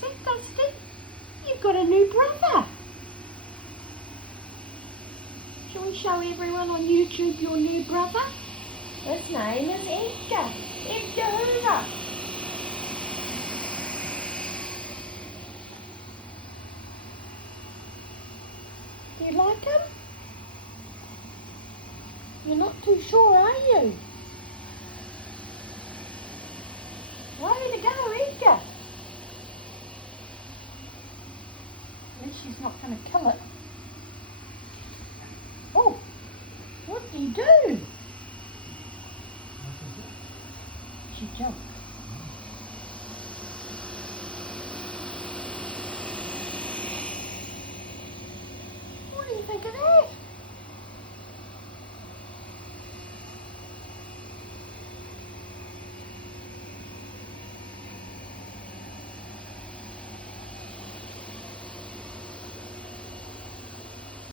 That's it, Dusty. You've got a new brother. Shall we show everyone on YouTube your new brother? His name is Edgar. Edgar Hoover. Do you like him? You're not too sure, are you? Way to go, Edgar. At least she's not going to kill it. Oh, what do you do? She jumped.